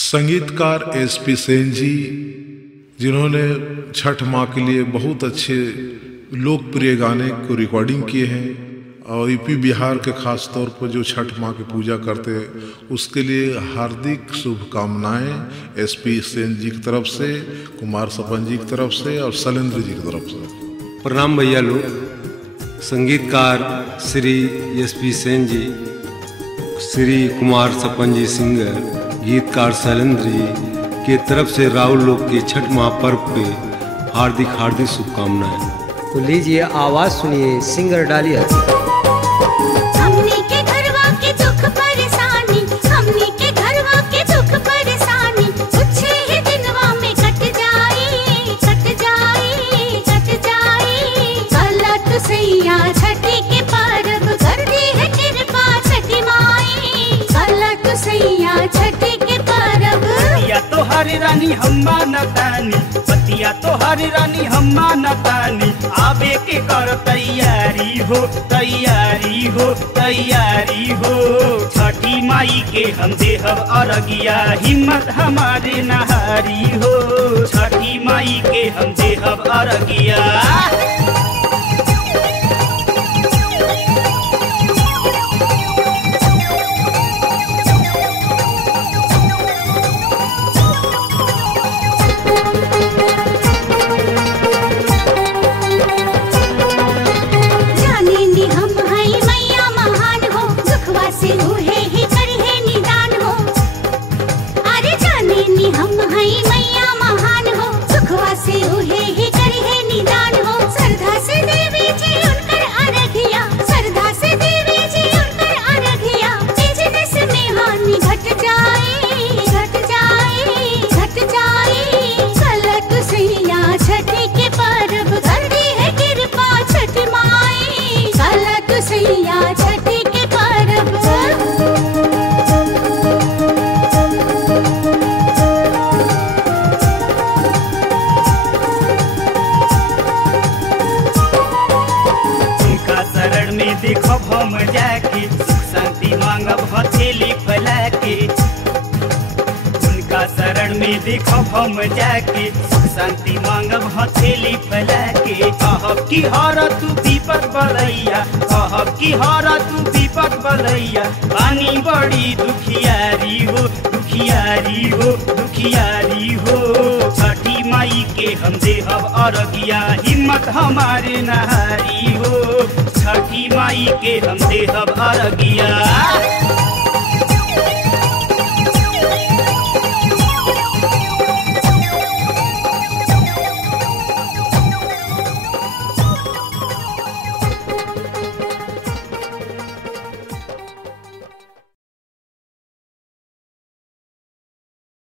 संगीतकार एसपी सेन जी, जिन्होंने छठ माँ के लिए बहुत अच्छे लोकप्रिय गाने को रिकॉर्डिंग किए हैं और यूपी बिहार के खास तौर पर जो छठ माँ की पूजा करते हैं उसके लिए हार्दिक शुभकामनाएं एसपी सेन जी की तरफ से, कुमार सपन जी की तरफ से और शैलेंद्र जी की तरफ से। प्रणाम भैया लोग। संगीतकार श्री एसपी सेन जी, श्री कुमार सपन जी सिंगर, गीतकार शैलेंद्र जी के तरफ से राहुल लोग के छठ महापर्व पे हार्दिक हार्दिक शुभकामनाएं। तो लीजिए आवाज सुनिए, सिंगर डालिए। हमनी के घरवा के दुख परेशानी, हमनी के घरवा के दुख परेशानी कुछ ही दिनवा में कट जाई, कट जाई, कट जाई। काला तो सैया छठी के परब कर दी है कृपा छठी माई, काला तो सैया छठी के परब। पतिया तो हरी रानी हम्मा नतानी, पतिया तो हरी रानी हम्मा नतानी, आबे के कर तैयारी हो, तैयारी हो, तैयारी हो। छठी माई के हम देहब अरगिया, हिम्मत हमारे नहारी हो। छठी माई के हम देहब अरगिया। देखब हम जाके सुख शांति मांगब हथेली फैला के, उनका शरण में देखब हम जाके सुख शांति मांगब हथेली फैला के। कहब की हर तू विपद बलैया, कहब की हर तू विपद बलैया, पानी बड़ी दुखियारी हो, दुखियारी हो, दुखियारी हो। छठी माई के हम देहब अरगिया, हिम्मत हमारे नहारी हो। छठी माई के हम देहब अरगिया।